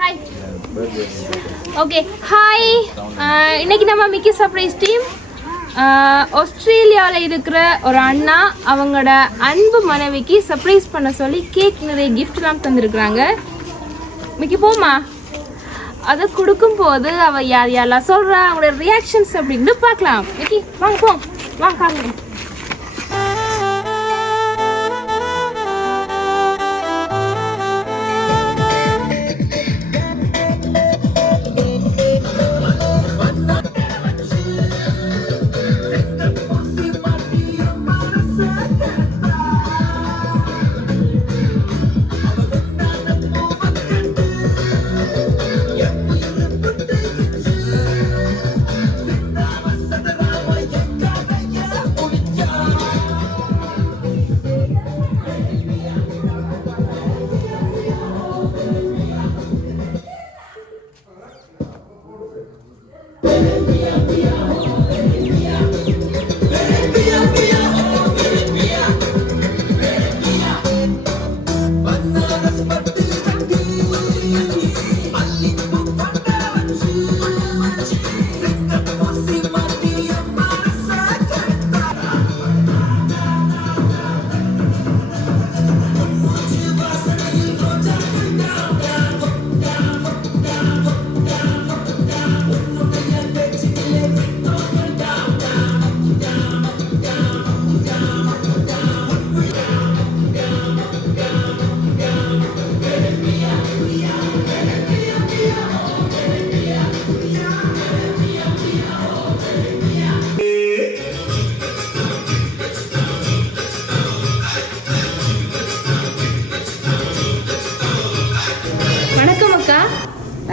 Hi okay hi இன்னைக்கு நம்ம Mickey surprise team ஆஸ்திரேலியாவில் இருக்கிற ஒரு அண்ணா அவங்களோட அன்பு மனைவிக்கு சர்ப்ரைஸ் பண்ண சொல்லி கேக் நிறைய கிஃப்ட்லாம் தந்துருக்குறாங்க. மிக்கி போமா அதை கொடுக்கும்போது அவள் யார் யாரெல்லாம் சொல்கிறா அவங்களோட ரியாக்ஷன்ஸ் அப்படின்னு பார்க்கலாம். மிக்கி வாங்க போ வாங்க பாருங்க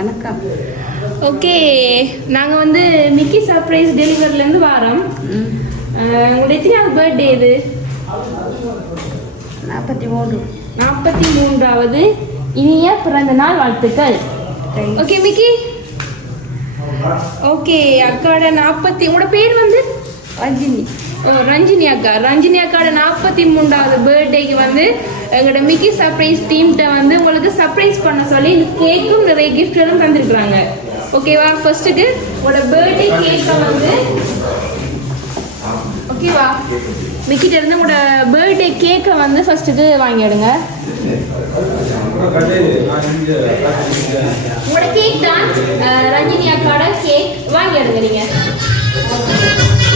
வணக்கம். ஓகே நாங்கள் வந்து மிக்கி சர்ப்ரைஸ் டெலிவரிலேருந்து வரோம். அஹ், உங்களோட எத்தனாவது பர்த்டே இது? நாற்பத்தி மூணு நாற்பத்தி மூன்றாவது இனிய பிறந்த நாள் வாழ்த்துக்கள் ஓகே மிக்கி? ஓகே அக்காவோட நாற்பத்தி உங்களோட பேர் வந்து? ரஜினி ஓ ரஞ்சினி அக்கா. ரஞ்சினி அக்காவோட நாற்பத்தி மூன்றாவது பர்த்டேக்கு வந்து எங்களோட மிக்கி சர்ப்ரைஸ் டீம்கிட்ட வந்து உங்களுக்கு சர்ப்ரைஸ் பண்ண சொல்லி கேக்கும் நிறைய கிஃப்ட்களும் தந்துருக்குறாங்க. ஓகேவா ஃபர்ஸ்ட்டுக்கு உங்களோட பர்த்டே கேக்கை வந்து ஓகேவா மிக்கிட்ட இருந்து உங்களோட பர்த்டே கேக்கை வந்து ஃபர்ஸ்ட்டுக்கு வாங்கிடுங்க. உங்களோட கேக் தான் ரஞ்சினி அக்காவோட கேக் வாங்கிடுங்க நீங்கள்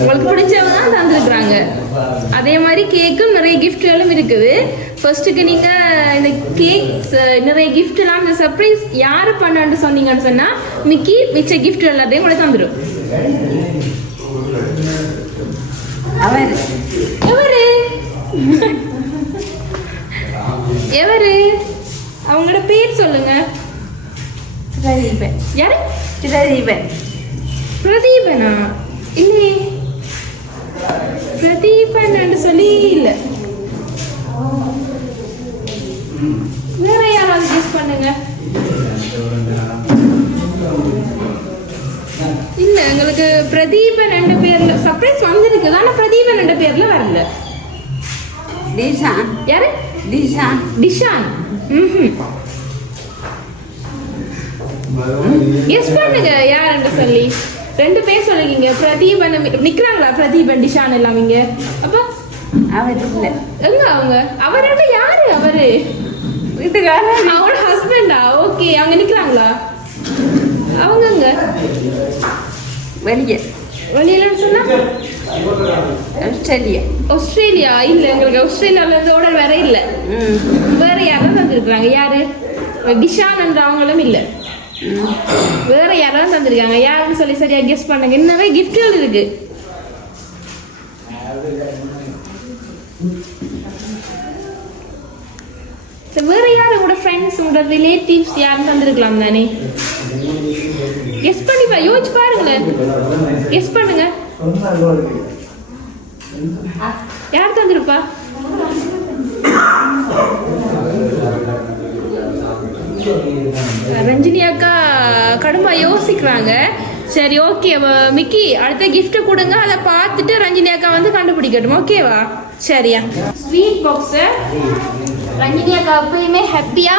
உங்களுக்கு பிடிச்சவங்க தான் தந்துருக்குறாங்க. அதே மாதிரி கேக்கும் நிறைய கிஃப்ட்களும் இருக்குது. ஃபர்ஸ்ட்டுக்கு நீங்கள் இந்த கேக் நிறைய கிஃப்ட்லாம் இந்த சர்ப்ரைஸ் யார் பண்ணான்னு சொன்னீங்கன்னு சொன்னால் மிக்கி மிச்ச கிஃப்ட் எல்லாத்தையும் கூட தந்துடும் அவர். எவரு? எவரு? அவங்களோட பேர் சொல்லுங்க. பிரதீபன். யாரு? பிரதீபன். பிரதீபனா? இல்லையே. பிரதீபன் சொல்லி இல்லை. வேற யாராவது கெஸ் பண்ணுங்க. இல்ல எங்களுக்கு பிரதீபன் ரெண்டு பேர்ல சர்ப்ரைஸ் வந்திருக்குது ஆனா பிரதீபன் ரெண்டு பேர்ல வரல. டிஷான் யாரு? டிஷான் டிஷான் கெஸ் பண்ணுங்க யாருன்னு சொல்லி. ரெண்டு பேர் சொல்லிருக்கீங்க பிரதீபன் நிக்கிறாங்களா? பிரதீபன் டிஷான் எல்லாம் இங்க? அப்ப அவர் இல்லை. எங்க அவங்க? அவரோட யாரு அவரு? வீட்டுக்காரன் அவரோட ஹஸ்பண்டா ஓகே அவங்க நிக்கிறாங்களா? அவங்க எங்க? வெளியே. வெளியிலன்னு சொன்னா? ஆஸ்திரேலியா. ஆஸ்திரேலியா? இல்ல எங்களுக்கு ஆஸ்திரேலியால இருந்து ஆர்டர் வேற இல்ல. ம். வேற யாராவது தந்திருக்காங்க யாரு? டிஷான் என்றவங்களும் இல்ல. வேற யாராவது தந்திருக்காங்க. யாருன்னு சொல்லி சரியா கெஸ் பண்ணுங்க. இன்னவே கிஃப்ட்கள் இருக்கு. சரி, வேற யார் உங்களோட ஃப்ரெண்ட்ஸ் உங்களோட ரிலேட்டிவ்ஸ் யாரும் தந்திருக்கலாம் தானே? கெஸ் பண்ணி பா யோசிச்சு பாருங்களேன். கெஸ் பண்ணுங்க. யார் தந்திருப்பா? ரஞ்சினி அக்கா கடுமா யோசிக்கிறாங்க. சரி ஓகே மிக்கி அடுத்த கிஃப்ட் கொடுங்க. அதை பார்த்துட்டு ரஞ்சினி அக்கா வந்து கண்டுபிடிக்கட்டும். ஓகேவா சரியா? ஸ்வீட் பாக்ஸு ரஞ்சினி அக்கா எப்பயுமே ஹாப்பியா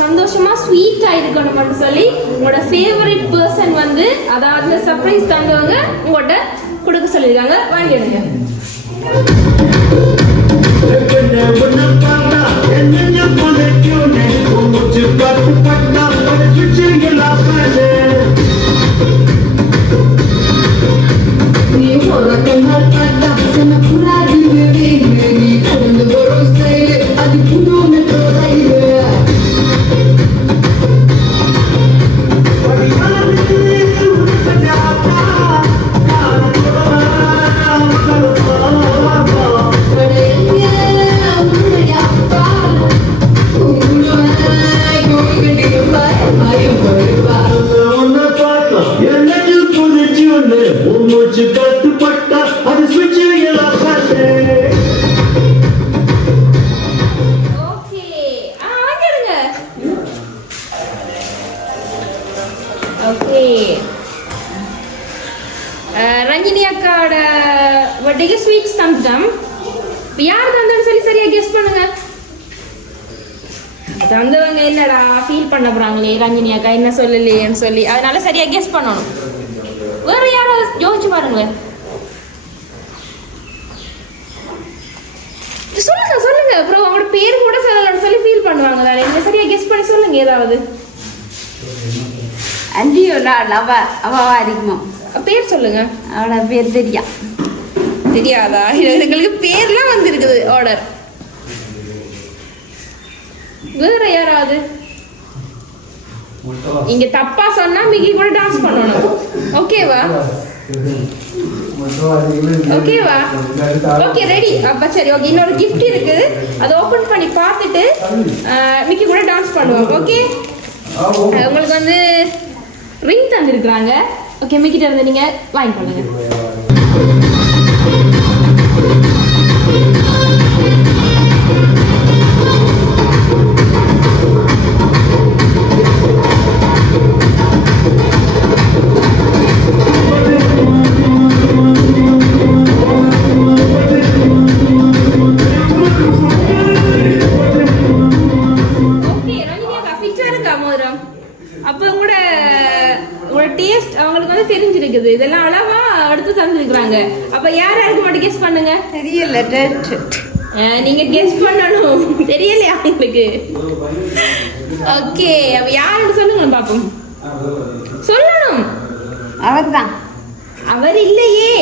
சந்தோஷமா ஸ்வீட்டா இருக்கணும்னு சொல்லி உங்களோட ஃபேவரட் பர்சன் வந்து அதாவது சர்ப்ரைஸ் தந்தவங்க உங்கள்கிட்ட கொடுக்க சொல்லியிருக்காங்க. வாங்கிடுங்க. ஓகே uh, ரஞ்சினி அக்காவோட பர்த்டேக்கு ஸ்வீட்ஸ் தந்துட்டோம் இப்போ யார் தந்தோன்னு சொல்லி சரியா கெஸ் பண்ணுங்க? தந்தவங்க என்னடா ஃபீல் பண்ண போறாங்களே? ரஞ்சினி அக்கா என்ன சொல்லலையேன்னு சொல்லி அதனால சரியா கெஸ் பண்ணணும். வேற யாராவது யோசிச்சு பாருங்க சொல்லுங்க சொல்லுங்க. அப்புறம் அவங்களோட பேர் கூட சொல்லலன்னு சொல்லி ஃபீல் பண்ணுவாங்க. என்ன நீங்க சரியா கெஸ் பண்ணி சொல்லுங்க ஏதாவது. அஞ்சியோட அவ அவவா இருக்குமோ பேர் சொல்லுங்க. அவளோட பேர் தெரியா. தெரியாதா? எங்களுக்கு பேர்லாம் வந்திருக்குது ஆர்டர் வேற யாராவது? இங்க தப்பா சொன்னா மிகி கூட டான்ஸ் பண்ணணும். ஓகேவா ஓகேவா ஓகே ரெடி அப்ப சரி ஓகே இன்னொரு கிஃப்ட் இருக்குது அதை ஓபன் பண்ணி பார்த்துட்டு மிக்கி கூட டான்ஸ் பண்ணுவோம். ஓகே உங்களுக்கு வந்து ரிங் தந்திருக்கிறாங்க. ஓகே மிக்கிட்ட இருந்து நீங்க வாங்கி. பண்ணுங்கள் எடுத்து தந்துருக்குறாங்க. அப்ப யார் யாருக்கு மட்டும் கெஸ் பண்ணுங்க? தெரியல நீங்க கெஸ் பண்ணணும். தெரியலையா உங்களுக்கு? ஓகே அப்ப யாருன்னு சொல்லுங்க பாப்போம். சொல்லணும். அவர் தான் அவர் இல்லையே.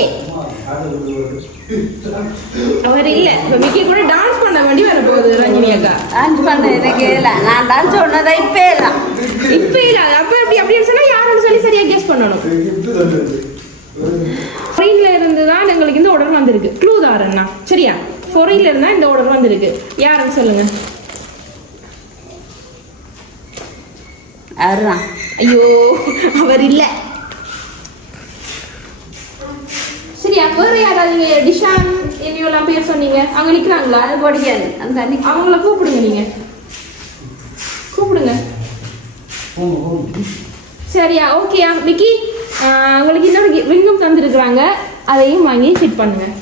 அவர் இல்ல. மிக்கி கூட டான்ஸ் பண்ண வேண்டி வர போகுது ரஞ்சினி அக்கா. டான்ஸ் பண்ண எனக்கு இல்லை நான் டான்ஸ் சொன்னதை இப்போ இல்லை இப்ப இல்ல. அப்ப அப்படி அப்படின்னு சொன்னா யாருன்னு சொல்லி சரியா கெஸ் பண்ணணும். ஃபாரின்ல இருந்து தான் எங்களுக்கு இந்த ஆர்டர் வந்திருக்கு. க்ளூ தாரண்ணா சரியா? ஃபாரின்ல இருந்தா இந்த ஆர்டர் வந்திருக்கு. யாருன்னு சொல்லுங்க? தான் ஐயோ அவர் இல்ல. சரியா? வேற யாராவது டிஷான் எல்லாம் பேர் சொன்னீங்க. அவங்க நிக்கிறாங்களா? அது படிக்காது. அந்த அன்னைக்கு அவங்கள கூப்பிடுங்க நீங்க. கூப்பிடுங்க. சரியா? ஓகே மிக்கி அவங்களுக்கு இன்னொரு ரிங்கும் தந்துருக்குறாங்க. அதையும் வாங்கி ஃபிட் பண்ணுங்கள்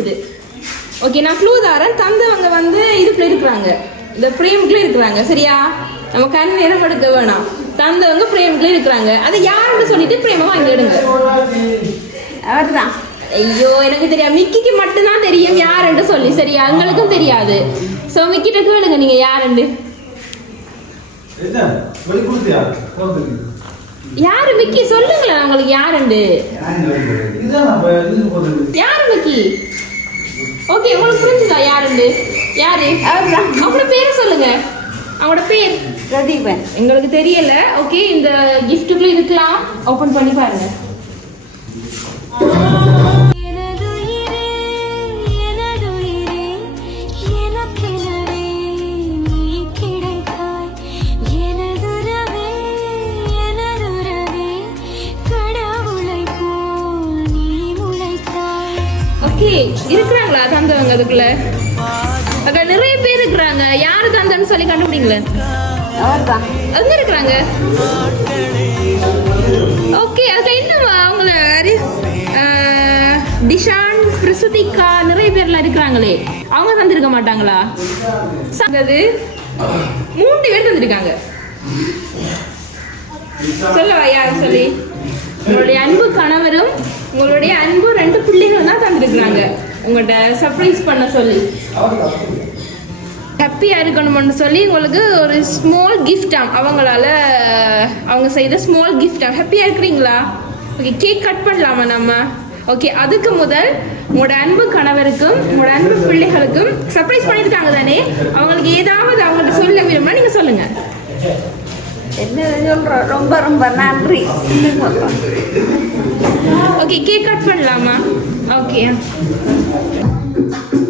இது. ஓகே நான் க்ளூ தாரன். தந்தவங்க வந்து இதுக்குள்ள இருக்கிறாங்க இந்த ஃப்ரேம்குள்ளே இருக்கிறாங்க. சரியா? நம்ம கண் நேரம் வேணாம். தந்தவங்க ஃப்ரேம்குள்ளே இருக்கிறாங்க. அதை யாருன்னு சொல்லிட்டு ஃப்ரேமை வாங்கி எடுங்க? ஐயோ எனக்கு தெரியாது. மிக்கிக்கு மட்டும்தான் தெரியும். யாருன்னு சொல்லி சரியா? எங்களுக்கும் தெரியாது. சோ மிக்கிட்ட கேளுங்க நீங்க போகிறதுக்கு யாரு மிக்கி? சொல்லுங்களேன் உங்களுக்கு யாருண்டு? யாரு மிக்கி? ஓகே உங்களுக்கு புரிஞ்சுதா யாருண்டு? யாரு? அவங்களோட பேர் சொல்லுங்க. அவங்களோட பேர்? பிரதீபன். எங்களுக்கு தெரியல. ஓகே இந்த கிஃப்ட்டுக்குள்ள இருக்கலாம். ஓபன் பண்ணி பாருங்க. தந்தவங்க அதுக்குள்ள. அக்கா நிறைய பேர் இருக்கிறாங்க. யாரு தந்தன்னு சொல்லி கண்டுபிடிங்களேன்? எங்க இருக்கிறாங்க. ஓகே அதுல இன்னும் அவங்கள? டிஷான் பிரசுதிகா நிறைய பேர்லாம் இருக்கிறாங்களே. அவங்க தந்திருக்க மாட்டாங்களா? அது மூன்று பேர் தந்திருக்காங்க. சொல்லவா யார் சொல்லி? உங்களுடைய அன்பு கணவரும் உங்களுடைய அன்பு ரெண்டு பிள்ளைகளும் தான் தந்திருக்கிறாங்க. உங்கள்கிட்ட சர்ப்ரைஸ் பண்ண சொல்லி. ஹாப்பியாக இருக்கணும்னு சொல்லி உங்களுக்கு ஒரு ஸ்மால் கிஃப்டாம் அவங்களால அவங்க செய்த ஸ்மால் கிஃப்டாம் ஹாப்பியாக இருக்கிறீங்களா? ஓகே கேக் கட் பண்ணலாமா நம்ம? ஓகே அதுக்கு முதல் உங்களோட அன்பு கணவருக்கும் உங்களோட அன்பு பிள்ளைகளுக்கும் சர்ப்ரைஸ் பண்ணியிருக்காங்க தானே? அவங்களுக்கு ஏதாவது அவங்கள்ட்ட சொல்ல விரும்பினா நீங்கள் சொல்லுங்கள் என்ன சொல்கிறோம் ரொம்ப ரொம்ப நன்றி. ஓகே கேக் கட் பண்ணலாமா? Okay Thank you.